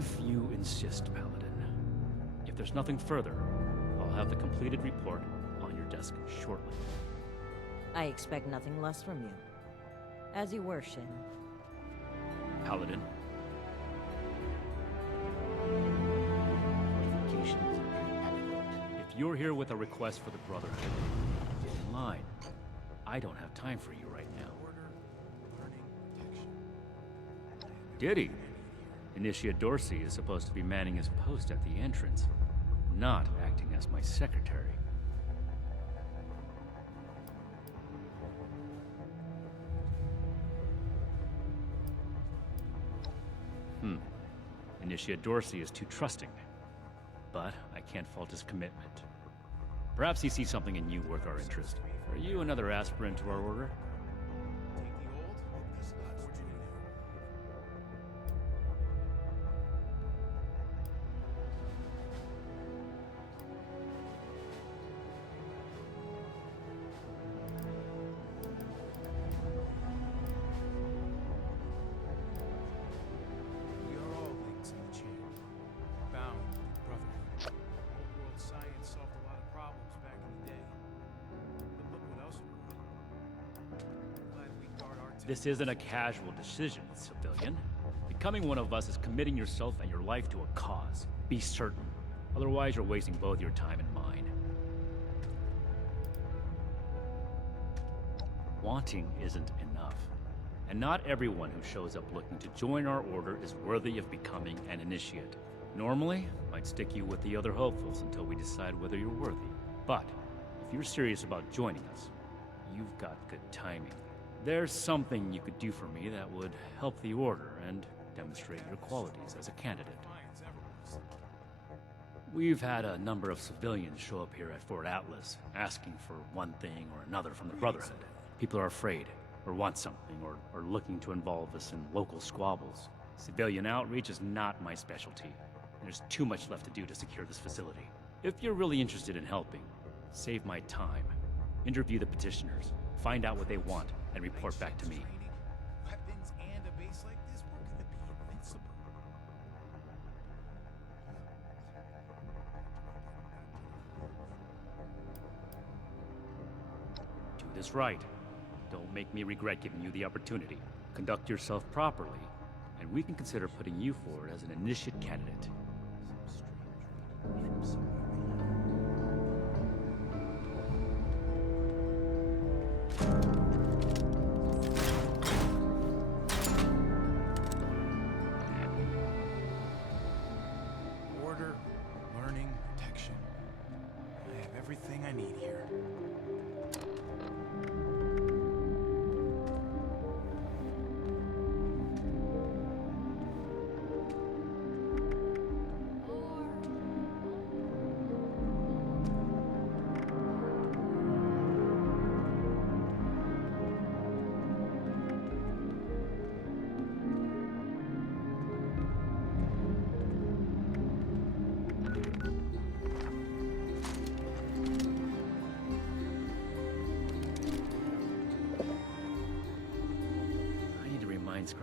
If you insist, Paladin. If there's nothing further, I'll have the completed report on your desk shortly. I expect nothing less from you. As you were, Shin. Paladin. If you're here with a request for the Brotherhood, get in line. I don't have time for you right now. Did he? Initiate Dorsey is supposed to be manning his post at the entrance, not acting as my secretary. Initiate Dorsey is too trusting, but I can't fault his commitment. Perhaps he sees something in you worth our interest. Are you another aspirant to our order? This isn't a casual decision, civilian. Becoming one of us is committing yourself and your life to a cause. Be certain. Otherwise, you're wasting both your time and mine. Wanting isn't enough. And not everyone who shows up looking to join our order is worthy of becoming an initiate. Normally, I'd stick you with the other hopefuls until we decide whether you're worthy. But, if you're serious about joining us, you've got good timing. There's something you could do for me that would help the Order and demonstrate your qualities as a candidate. We've had a number of civilians show up here at Fort Atlas, asking for one thing or another from the Brotherhood. People are afraid, or want something, or looking to involve us in local squabbles. Civilian outreach is not my specialty. There's too much left to do to secure this facility. If you're really interested in helping, save my time. Interview the petitioners, find out what they want, and report back to me. Weapons and a base like this, we're gonna be invincible. Do this right. Don't make me regret giving you the opportunity. Conduct yourself properly, and we can consider putting you forward as an initiate candidate. Order, learning, protection. I have everything I need here.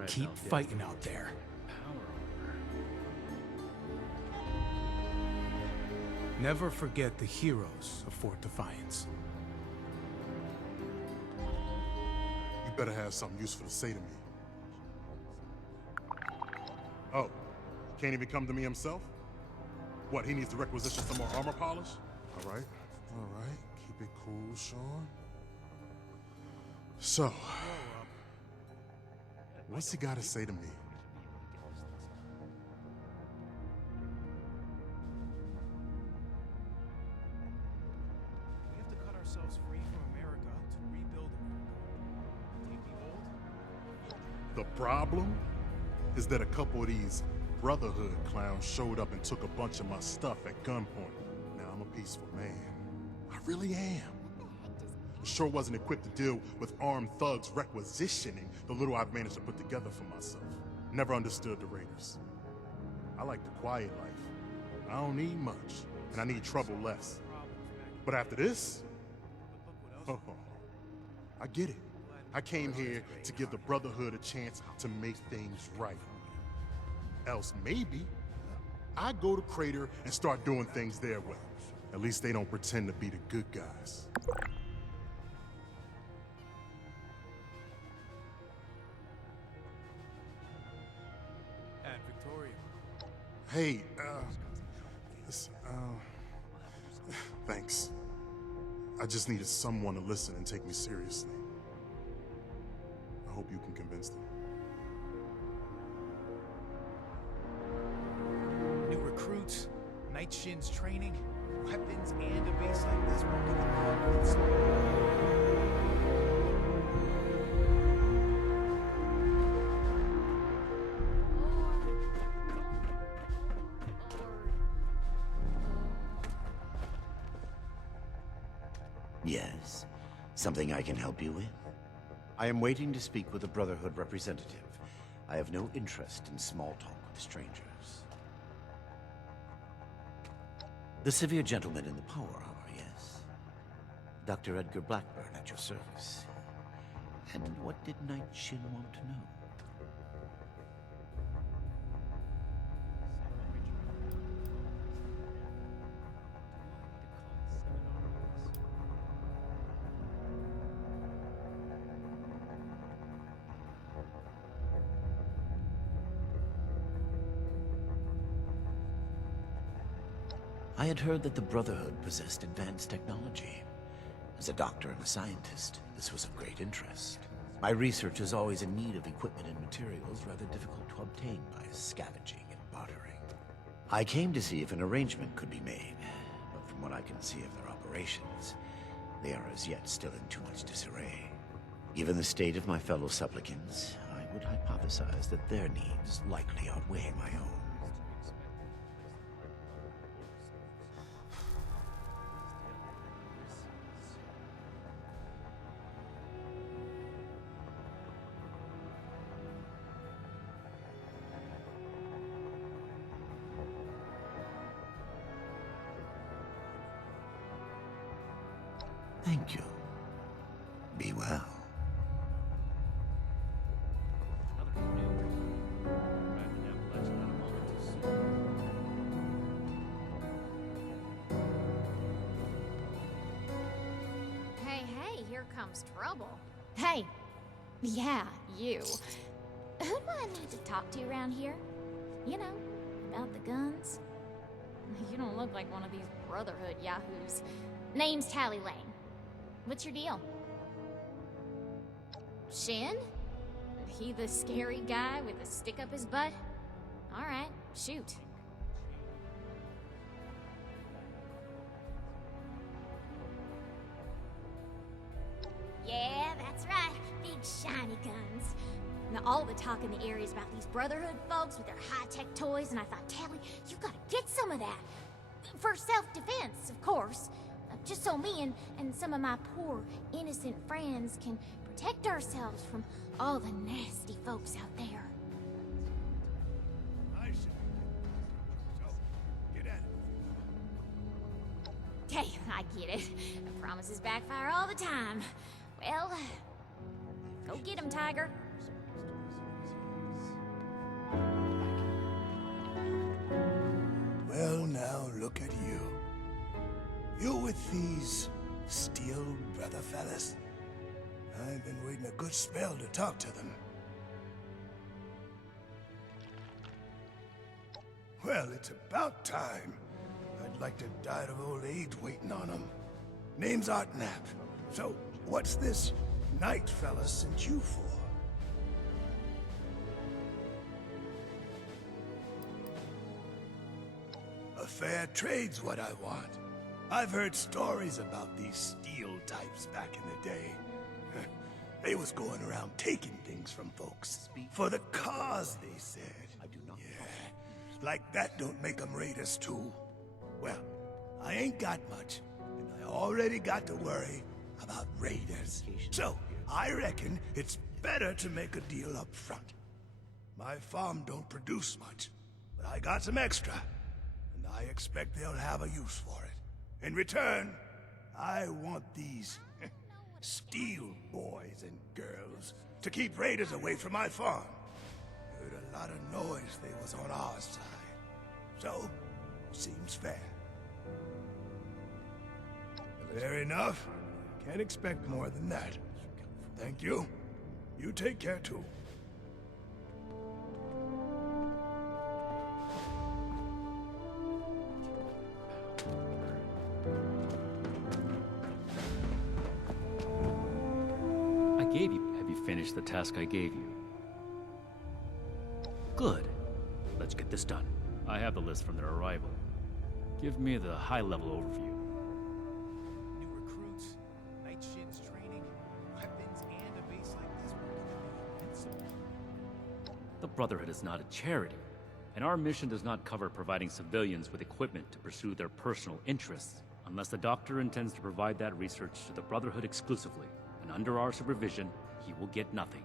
Keep fighting out there. Never forget the heroes of Fort Defiance. You better have something useful to say to me. Oh, can't even come to me himself? What, he needs to requisition some more armor polish? All right. Keep it cool, Sean. So, what's he gotta say to me? We have to cut ourselves free from America to rebuild America. Take the old. The problem is that a couple of these Brotherhood clowns showed up and took a bunch of my stuff at gunpoint. Now I'm a peaceful man. I really am. Sure wasn't equipped to deal with armed thugs requisitioning the little I've managed to put together for myself. Never understood the Raiders. I like the quiet life. I don't need much, and I need trouble less. But after this, oh, I get it. I came here to give the Brotherhood a chance to make things right. Else maybe I go to Crater and start doing things their way. At least they don't pretend to be the good guys. And Victoria. Hey, thanks. I just needed someone to listen and take me seriously. I hope you can convince them. New recruits, Night Shin's training, weapons, and a base like this won't get involved. Yes? Something I can help you with? I am waiting to speak with a Brotherhood representative. I have no interest in small talk with strangers. The severe gentleman in the power armor, yes? Dr. Edgar Blackburn at your service. And what did Night Shin want to know? I had heard that the Brotherhood possessed advanced technology. As a doctor and a scientist, this was of great interest. My research is always in need of equipment and materials rather difficult to obtain by scavenging and bartering. I came to see if an arrangement could be made, but from what I can see of their operations, they are as yet still in too much disarray. Given the state of my fellow supplicants, I would hypothesize that their needs likely outweigh my own. Thank you. Be well. Another canoe. Arrived in Appalachia not a moment too soon. Hey, here comes trouble. Hey, yeah, you. Who do I need to talk to around here? You know, about the guns? You don't look like one of these Brotherhood yahoos. Name's Tally Lane. What's your deal? Shin? He the scary guy with a stick up his butt? Alright, shoot. Yeah, that's right. Big shiny guns. Now, all the talk in the area is about these Brotherhood folks with their high-tech toys, and I thought, Tally, you gotta get some of that. For self-defense, of course. Just so me and some of my poor, innocent friends can protect ourselves from all the nasty folks out there. I should. So, get at it. Hey, I get it. Promises backfire all the time. Well, go get him, Tiger. Well, now look at you. You with these Steel Brother fellas? I've been waiting a good spell to talk to them. Well, it's about time. I'd like to die of old age waiting on them. Name's Artnap. So, what's this Knight fella sent you for? A fair trade's what I want. I've heard stories about these steel types back in the day. They was going around taking things from folks. For the cause, they said. I do not. Yeah, like that don't make them raiders too. Well, I ain't got much, and I already got to worry about raiders. So, I reckon it's better to make a deal up front. My farm don't produce much, but I got some extra, and I expect they'll have a use for it. In return, I want these steel boys and girls to keep raiders away from my farm. Heard a lot of noise they was on our side. So, seems fair. Fair enough. Can't expect more than that. Thank you. You take care too. Have you finished the task I gave you? Good. Let's get this done. I have the list from their arrival. Give me the high-level overview. New recruits, night shins training, weapons, and a base like this one could be invincible. The Brotherhood is not a charity, and our mission does not cover providing civilians with equipment to pursue their personal interests, unless the Doctor intends to provide that research to the Brotherhood exclusively, and under our supervision, he will get nothing.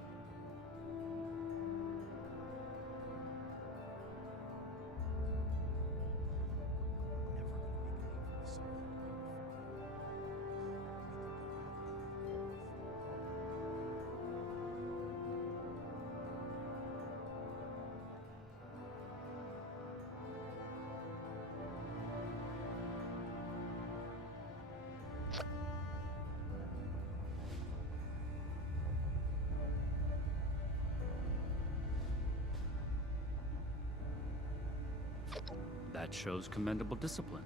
That shows commendable discipline.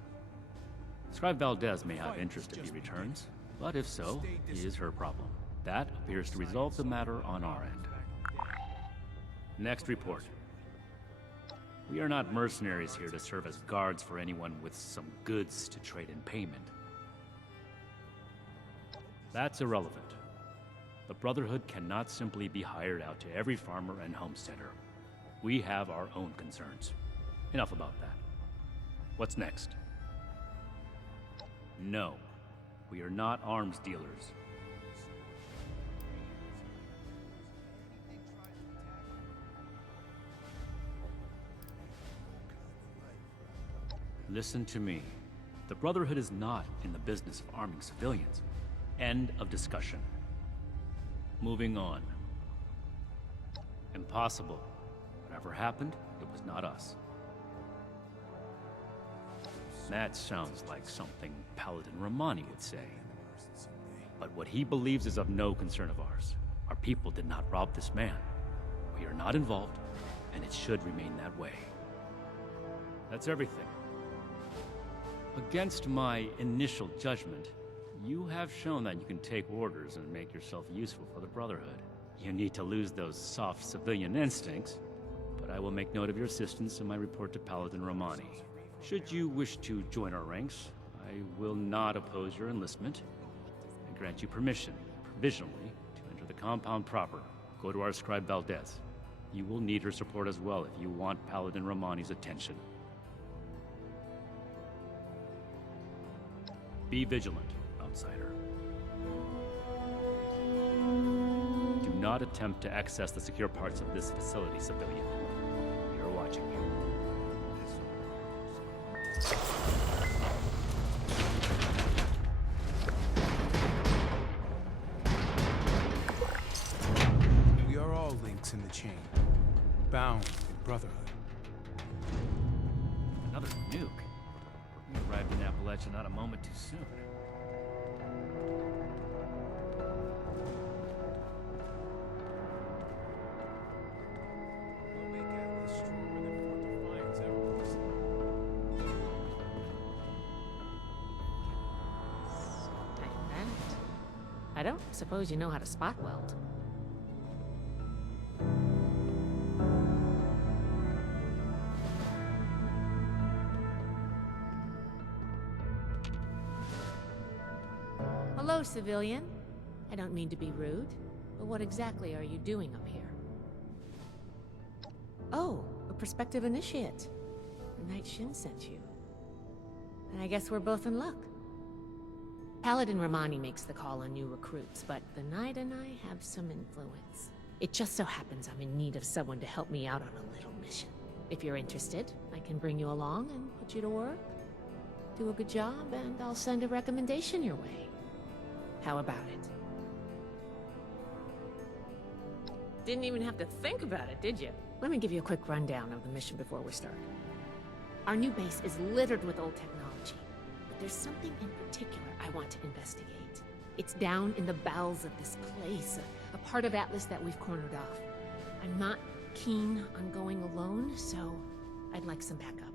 Scribe Valdez may have interest if he returns, but if so, he is her problem. That appears to resolve the matter on our end. Next report. We are not mercenaries here to serve as guards for anyone with some goods to trade in payment. That's irrelevant. The Brotherhood cannot simply be hired out to every farmer and homesteader. We have our own concerns. Enough about that. What's next? No, we are not arms dealers. Listen to me. The Brotherhood is not in the business of arming civilians. End of discussion. Moving on. Impossible. Whatever happened, it was not us. That sounds like something Paladin Romani would say. But what he believes is of no concern of ours. Our people did not rob this man. We are not involved, and it should remain that way. That's everything. Against my initial judgment, you have shown that you can take orders and make yourself useful for the Brotherhood. You need to lose those soft civilian instincts, but I will make note of your assistance in my report to Paladin Romani. Should you wish to join our ranks, I will not oppose your enlistment. I grant you permission, provisionally, to enter the compound proper. Go to our scribe Valdez. You will need her support as well if you want Paladin Romani's attention. Be vigilant, outsider. Do not attempt to access the secure parts of this facility, civilian. We are watching you. We are all links in the chain, bound in brotherhood. Another nuke. We arrived in Appalachia not a moment too soon. We'll make Atlas stronger than Fort Defiance ever was. I don't suppose you know how to spot weld. Hello, civilian. I don't mean to be rude, but what exactly are you doing up here? Oh, a prospective initiate. The Night Shin sent you. And I guess we're both in luck. Paladin Romani makes the call on new recruits, but the Knight and I have some influence. It just so happens I'm in need of someone to help me out on a little mission. If you're interested, I can bring you along and put you to work. Do a good job, and I'll send a recommendation your way. How about it? Didn't even have to think about it, did you? Let me give you a quick rundown of the mission before we start. Our new base is littered with old technology, but there's something in particular I want to investigate. It's down in the bowels of this place, a part of Atlas that we've cornered off. I'm not keen on going alone, so I'd like some backup.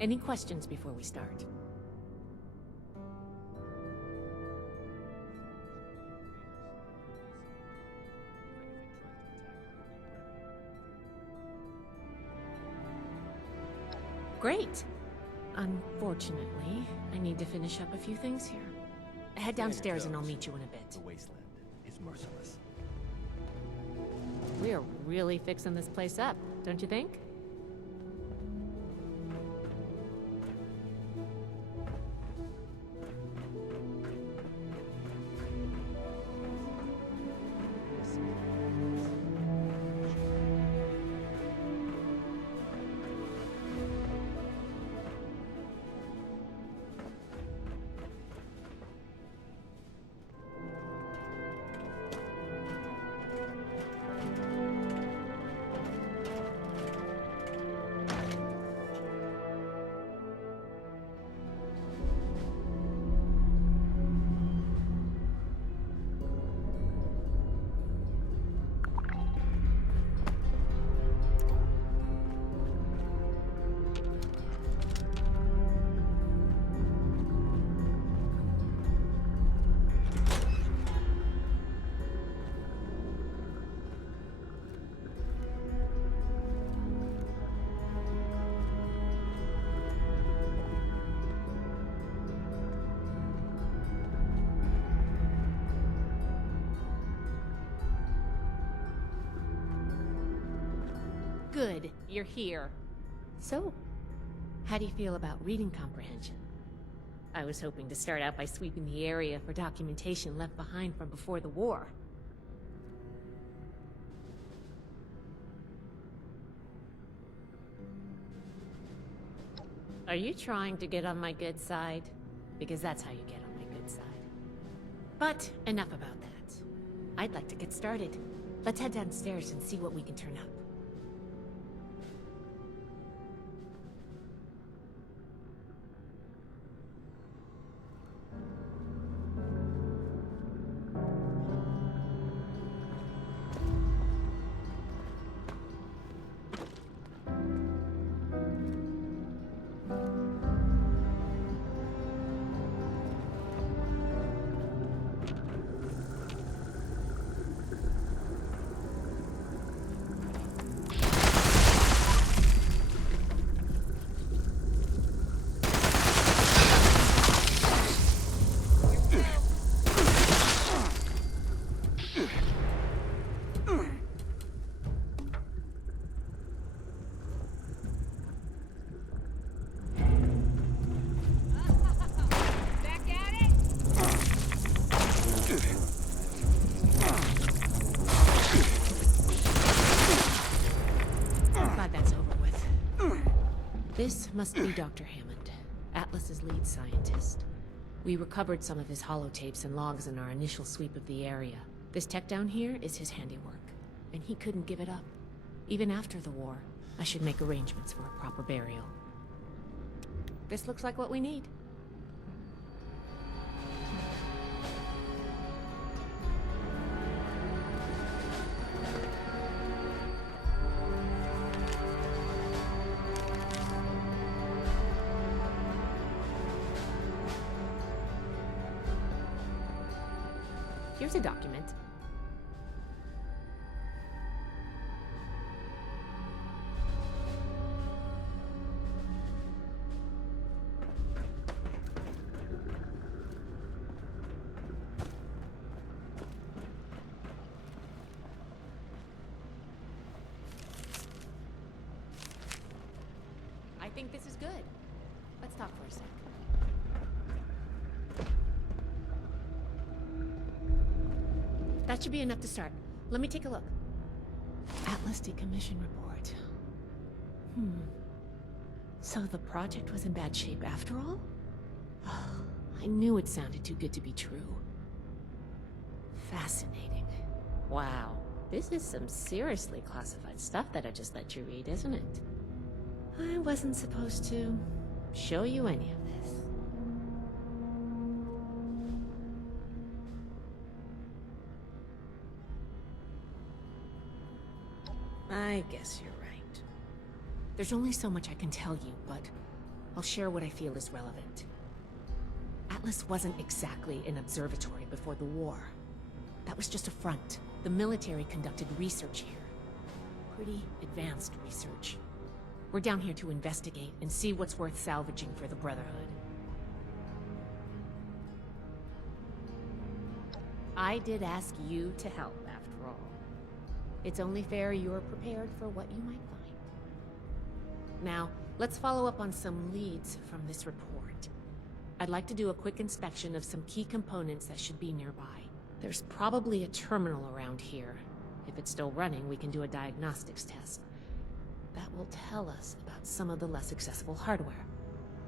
Any questions before we start? Great. Unfortunately, I need to finish up a few things here. Head downstairs and I'll meet you in a bit. The wasteland is merciless. We're really fixing this place up, don't you think? Good, you're here. So, how do you feel about reading comprehension? I was hoping to start out by sweeping the area for documentation left behind from before the war. Are you trying to get on my good side? Because that's how you get on my good side. But enough about that. I'd like to get started. Let's head downstairs and see what we can turn up. This must be Dr. Hammond, Atlas's lead scientist. We recovered some of his holotapes and logs in our initial sweep of the area. This tech down here is his handiwork, and he couldn't give it up. Even after the war, I should make arrangements for a proper burial. This looks like what we need. Here's a document. I think this is good. Let's talk for a sec. That should be enough to start. Let me take a look. Atlas decommission report. So the project was in bad shape after all? I knew it sounded too good to be true. Fascinating. Wow. This is some seriously classified stuff that I just let you read, isn't it? I wasn't supposed to show you any of this. I guess you're right. There's only so much I can tell you, but I'll share what I feel is relevant. Atlas wasn't exactly an observatory before the war. That was just a front. The military conducted research here. Pretty advanced research. We're down here to investigate and see what's worth salvaging for the Brotherhood. I did ask you to help, after all. It's only fair you're prepared for what you might find. Now, let's follow up on some leads from this report. I'd like to do a quick inspection of some key components that should be nearby. There's probably a terminal around here. If it's still running, we can do a diagnostics test. That will tell us about some of the less accessible hardware.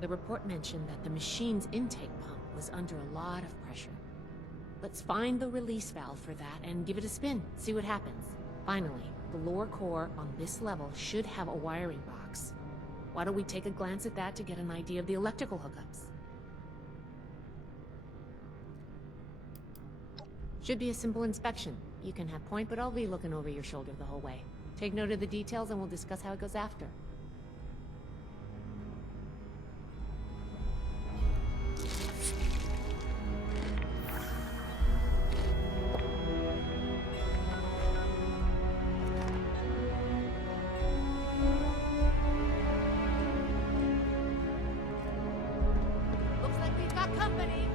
The report mentioned that the machine's intake pump was under a lot of pressure. Let's find the release valve for that and give it a spin, see what happens. Finally, the lower core on this level should have a wiring box. Why don't we take a glance at that to get an idea of the electrical hookups? Should be a simple inspection. You can have point, but I'll be looking over your shoulder the whole way. Take note of the details and we'll discuss how it goes after. Looks like we've got company.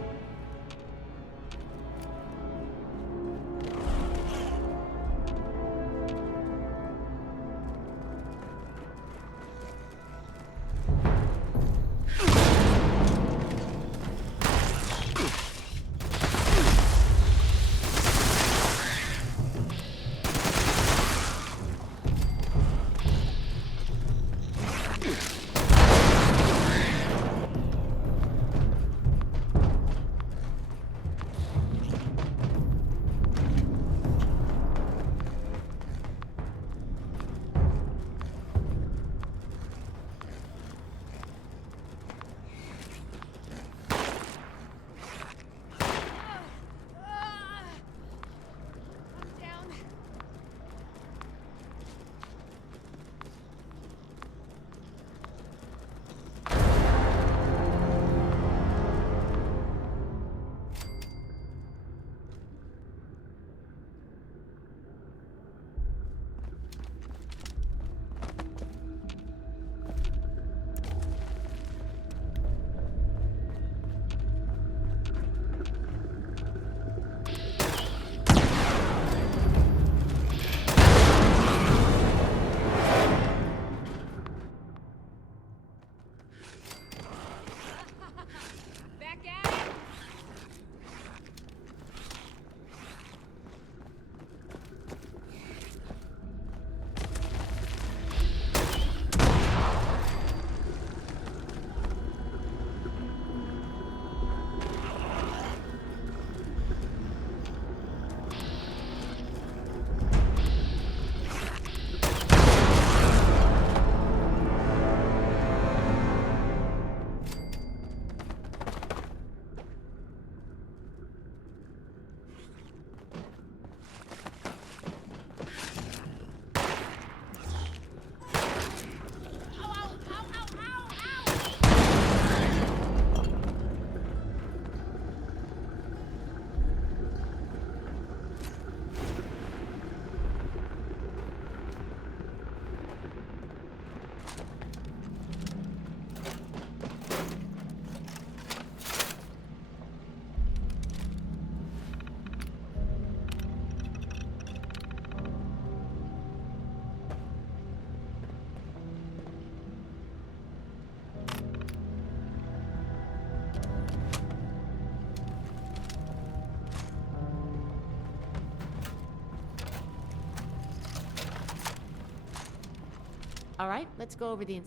All right, let's go over the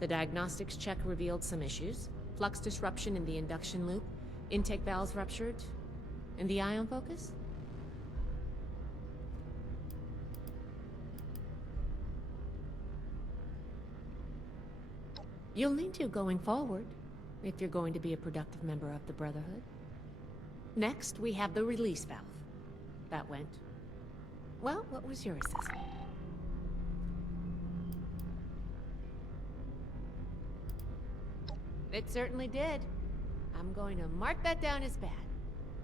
diagnostics check revealed some issues. Flux disruption in the induction loop, intake valves ruptured, and the ion focus? You'll need to going forward, if you're going to be a productive member of the Brotherhood. Next, we have the release valve. That went... Well, what was your assessment? It certainly did. I'm going to mark that down as bad.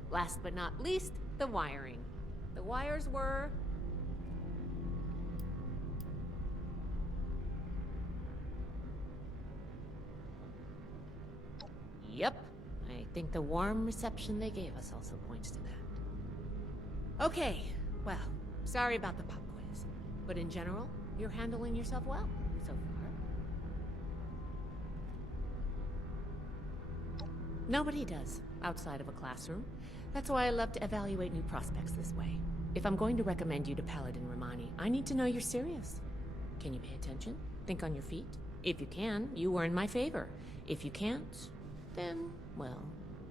Last but not least, the wiring. The wires were... Yep. I think the warm reception they gave us also points to that. Okay, well, sorry about the pop quiz. But in general, you're handling yourself well so far. Nobody does, outside of a classroom. That's why I love to evaluate new prospects this way. If I'm going to recommend you to Paladin Romani, I need to know you're serious. Can you pay attention? Think on your feet? If you can, you earn my favor. If you can't, then, well,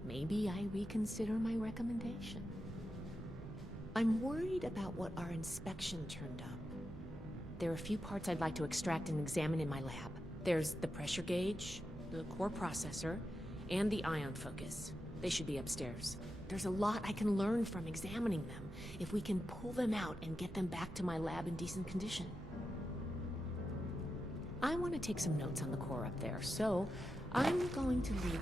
maybe I reconsider my recommendation. I'm worried about what our inspection turned up. There are a few parts I'd like to extract and examine in my lab. There's the pressure gauge, the core processor, and the ion focus. They should be upstairs. There's a lot I can learn from examining them, if we can pull them out and get them back to my lab in decent condition. I want to take some notes on the core up there, so I'm going to leave...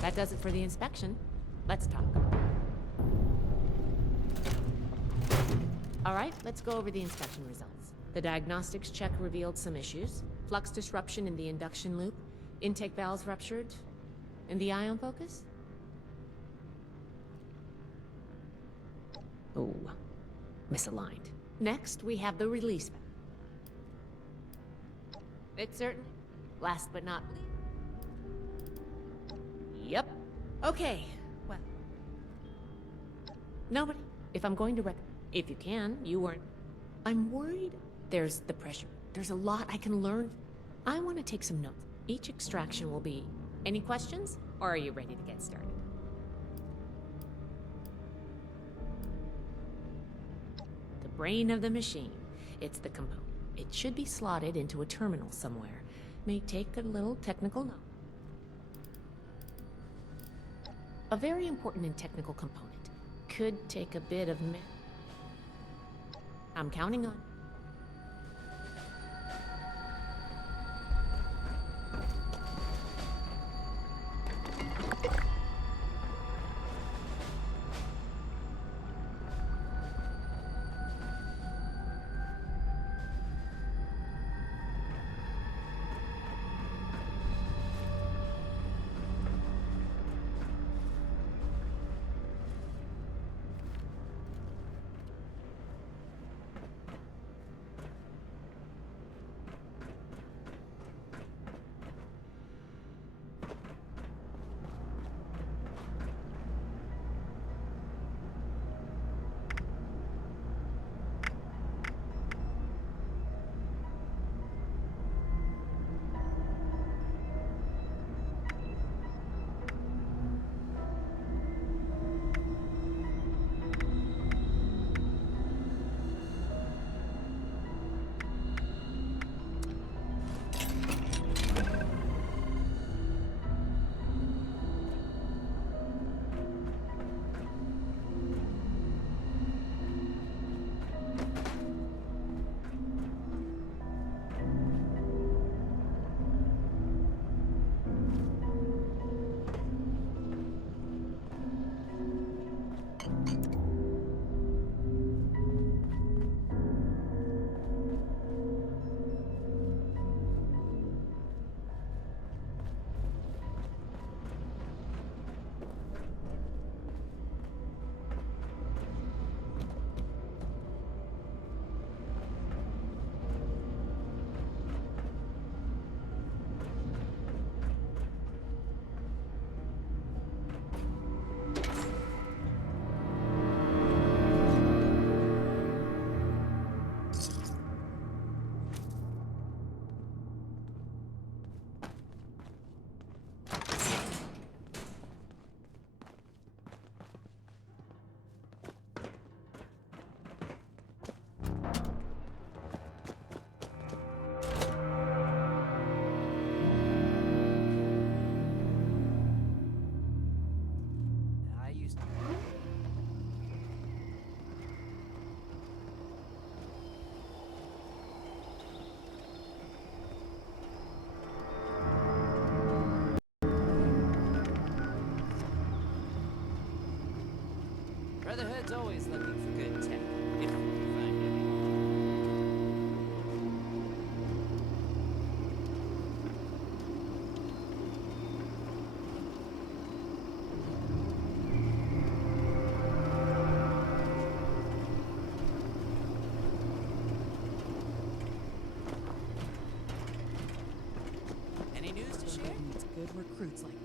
That does it for the inspection. Let's talk. All right, let's go over the inspection results. The diagnostics check revealed some issues. Flux disruption in the induction loop, intake valves ruptured, and the ion focus? Oh, misaligned. Next, we have the release valve. It's certain. Last but not least. Yep. Okay, well. Nobody. If I'm going to if you can, you weren't. I'm worried. There's the pressure. There's a lot I can learn. I want to take some notes. Each extraction will be... Any questions? Or are you ready to get started? The brain of the machine. It's the component. It should be slotted into a terminal somewhere. May take a little technical note. A very important and technical component. Could take a bit of I'm counting on. Brotherhood's always looking for good tech, if we can find any. Any news to share? Needs good recruits like me.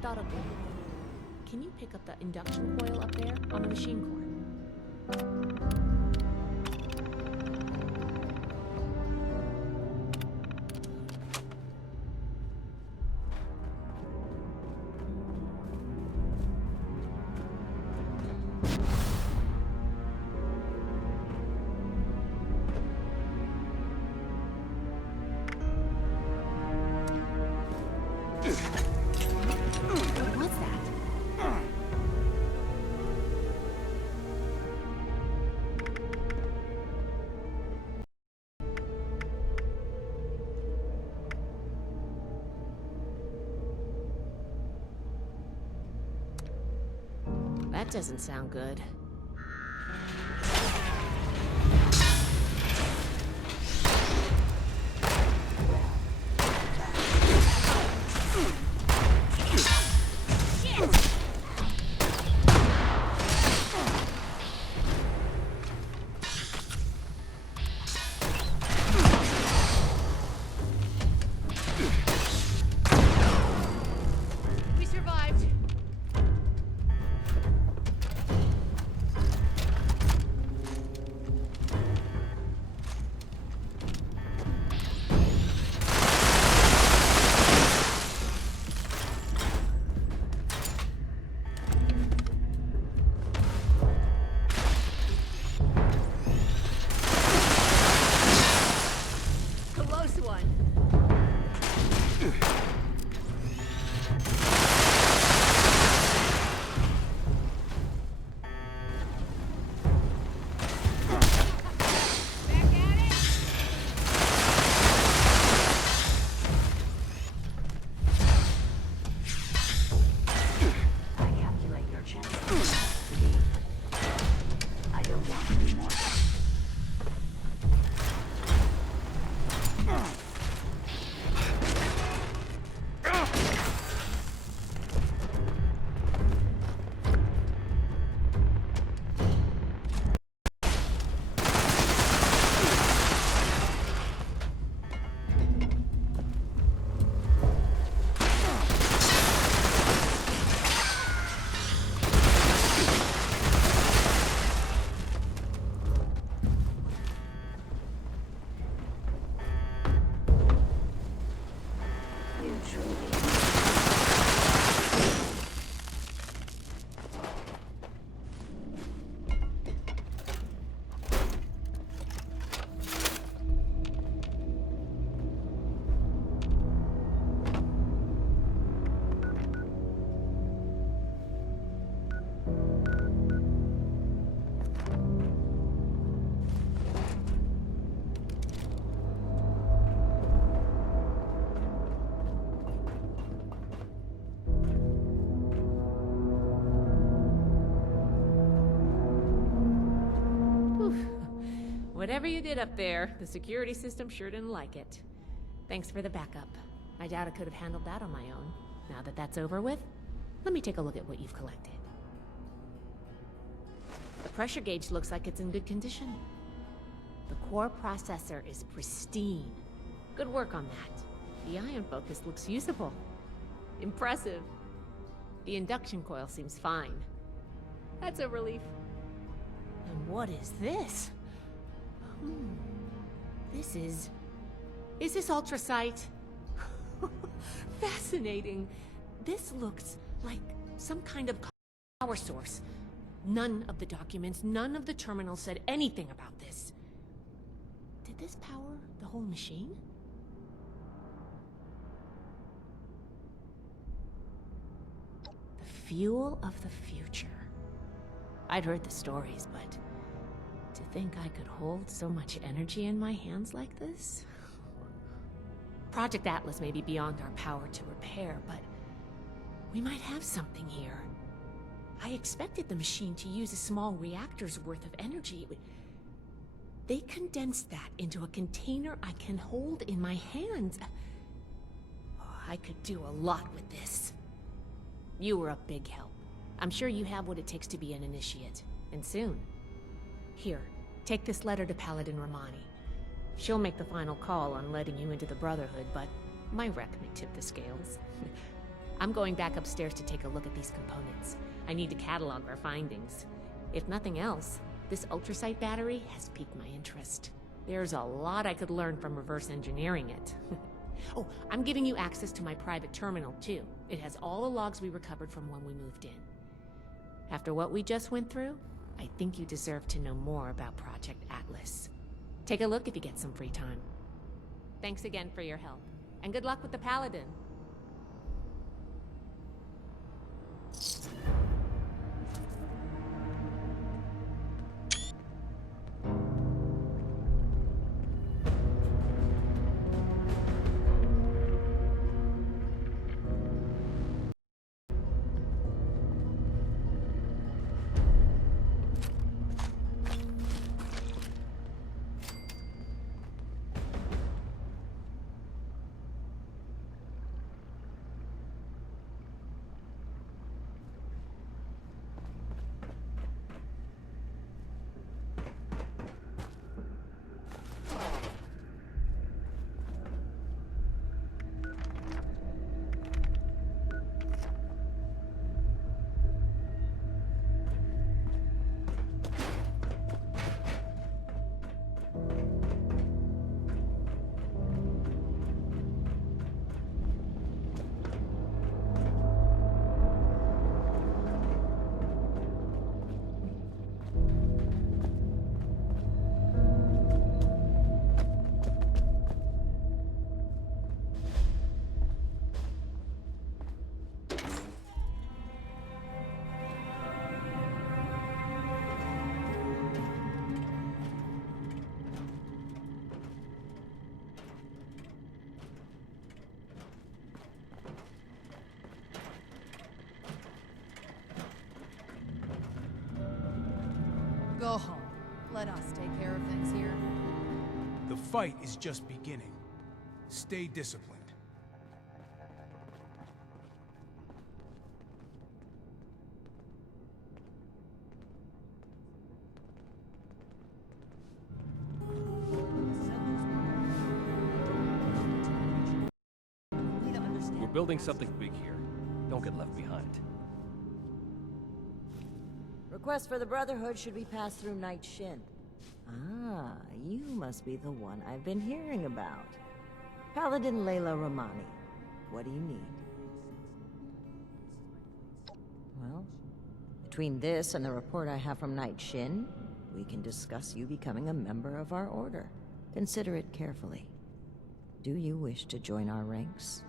Thought of one. Can you pick up the induction coil up there on the machine core? What was that? That doesn't sound good. We survived. Close one. Back at it. I calculate your chances. I don't want any more. Whatever you did up there, the security system sure didn't like it. Thanks for the backup. I doubt I could have handled that on my own. Now that that's over with, let me take a look at what you've collected. The pressure gauge looks like it's in good condition. The core processor is pristine. Good work on that. The ion focus looks usable. Impressive. The induction coil seems fine. That's a relief. And what is this? This is... Is this ultrasight? Fascinating. This looks like some kind of power source. None of the documents, none of the terminals said anything about this. Did this power the whole machine? The fuel of the future. I'd heard the stories, but to think I could hold so much energy in my hands like this? Project Atlas may be beyond our power to repair, but we might have something here. I expected the machine to use a small reactor's worth of energy. They condensed that into a container I can hold in my hands. I could do a lot with this. You were a big help. I'm sure you have what it takes to be an initiate, and soon. Here, take this letter to Paladin Romani. She'll make the final call on letting you into the Brotherhood, but my wreck may tip the scales. I'm going back upstairs to take a look at these components. I need to catalog our findings. If nothing else, this ultrasight battery has piqued my interest. There's a lot I could learn from reverse engineering it. Oh, I'm giving you access to my private terminal, too. It has all the logs we recovered from when we moved in. After what we just went through, I think you deserve to know more about Project Atlas. Take a look if you get some free time. Thanks again for your help, and good luck with the Paladin. Go home. Let us take care of things here. The fight is just beginning. Stay disciplined. We're building something big here. Don't get left behind. Request for the Brotherhood should be passed through Night Shin. Ah, you must be the one I've been hearing about. Paladin Layla Romani. What do you need? Well, between this and the report I have from Night Shin, we can discuss you becoming a member of our order. Consider it carefully. Do you wish to join our ranks?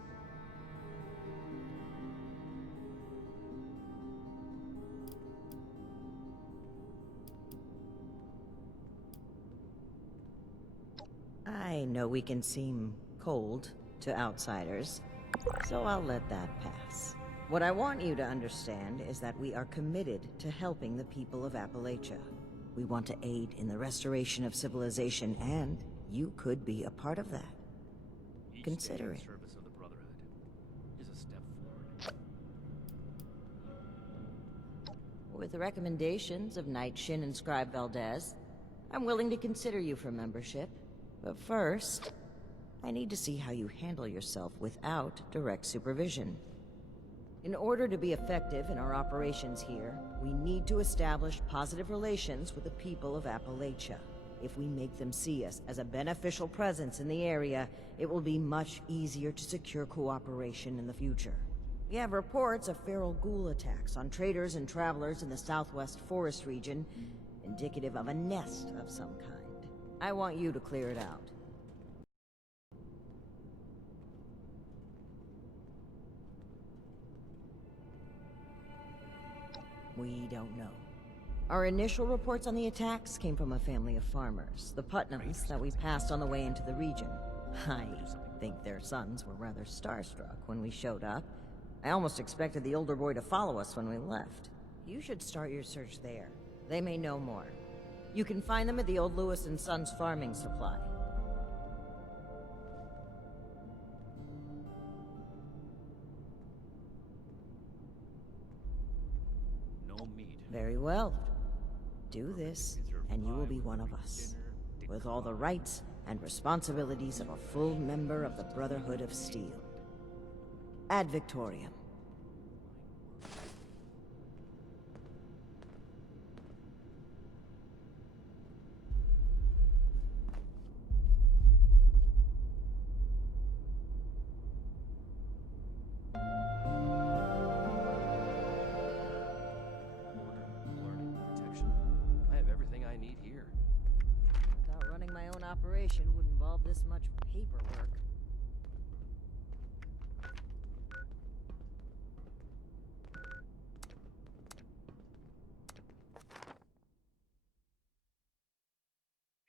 I know we can seem cold to outsiders, so I'll let that pass. What I want you to understand is that we are committed to helping the people of Appalachia. We want to aid in the restoration of civilization, and you could be a part of that. Each Consider day in it. service of the Brotherhood is a step forward. With the recommendations of Knight Shin and Scribe Valdez, I'm willing to consider you for membership. But first, I need to see how you handle yourself without direct supervision. In order to be effective in our operations here, we need to establish positive relations with the people of Appalachia. If we make them see us as a beneficial presence in the area, it will be much easier to secure cooperation in the future. We have reports of feral ghoul attacks on traders and travelers in the southwest forest region, indicative of a nest of some kind. I want you to clear it out. We don't know. Our initial reports on the attacks came from a family of farmers, the Putnams, that we passed on the way into the region. I think their sons were rather starstruck when we showed up. I almost expected the older boy to follow us when we left. You should start your search there. They may know more. You can find them at the old Lewis and Sons farming supply. No meat. Very well. Do this, and you will be one of us, with all the rights and responsibilities of a full member of the Brotherhood of Steel. Ad Victoriam. Learning, protection. I have everything I need here. Without running my own operation would involve this much paperwork.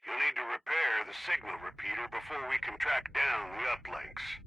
You'll need to repair the signal repeater before we can track down the uplinks.